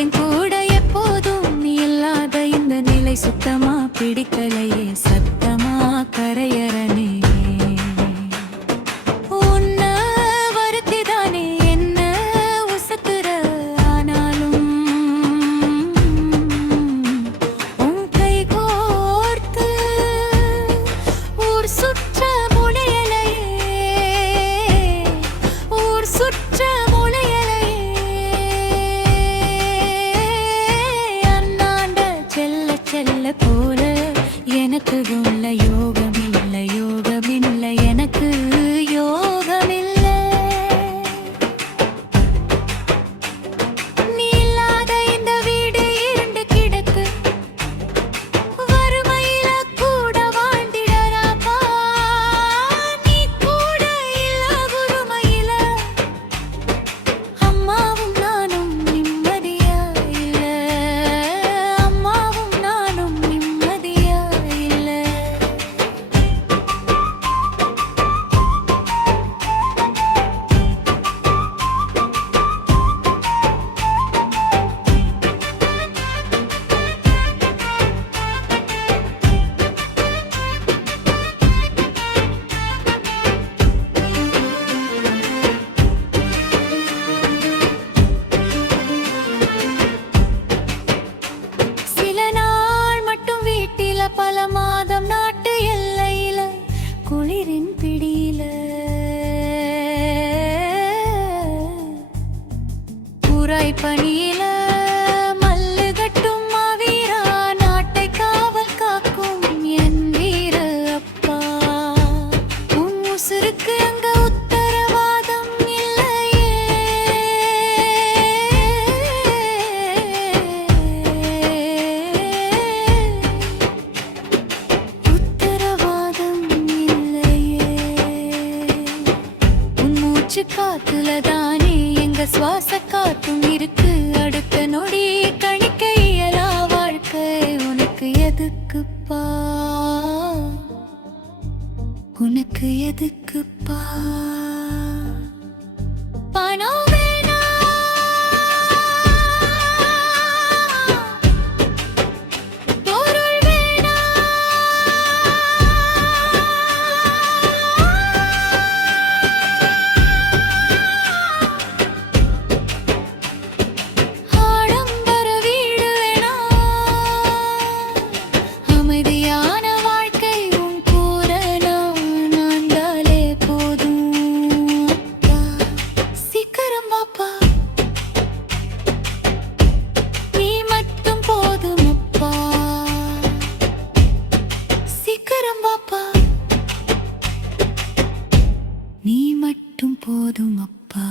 என் கூட எப்போதும் நீ இல்லாத இந்த நிலை சுத்தமா பிடிக்கலையே, சத்தமா கரையறனே. உன்ன வருத்திதானே என்ன உசத்துற, ஆனாலும் உன் கை கோர்த்து ஊர் சுற்ற முளையலையே, ஊர் சுற்ற போல எனக்கு உள்ள யோகமில்லை, யோகமில்லை, எனக்கு யோகமில்லை. நீ இல்லாத இந்த வீடு இருண்டு கிடக்கு, வறுமையில கூட வாழ்ந்திடறாப்பா. நீ கூட இல்ல குருமையில, அம்மாவும் நானும் நிம்மதியா இல்ல, அம்மாவும் நானும் நிம்மதியா இல்ல. சில நாள் மட்டும் வீட்டில, பல மாதம் நாட்டு எல்லையில, குளிரின் பிடியில, புரை பணியில மல்லு கட்டும் மாவீரா, நாட்டை காவல் காக்கும் என் வீர அப்பா. உன் உசுருக்கு அங்க உத்தரவாதம் இல்லையே, உத்தரவாதம் இல்லையே. உன் மூச்சு காத்துல தானே எங்க சுவாச காத்தும் இருக்கு, அடுத்த நொடி கணிக்க இயலா வாழ்க்கை. உனக்கு எதுக்குப்பா, உனக்கு எதுக்குப்பா பணம் வேணாம், பொருள் வேணாம், ஆடம்பர வீடு வேணாம், அமைதியான வாழ்க்கை உன் கூட நான் வாழ்ந்தாலே போதும். அப்பா, சீக்கிரம் வாப்பா, நீ மட்டும் போதும் அப்பா, சீக்கிரம் வாப்பா, நீ மட்டும் போதும் அப்பா.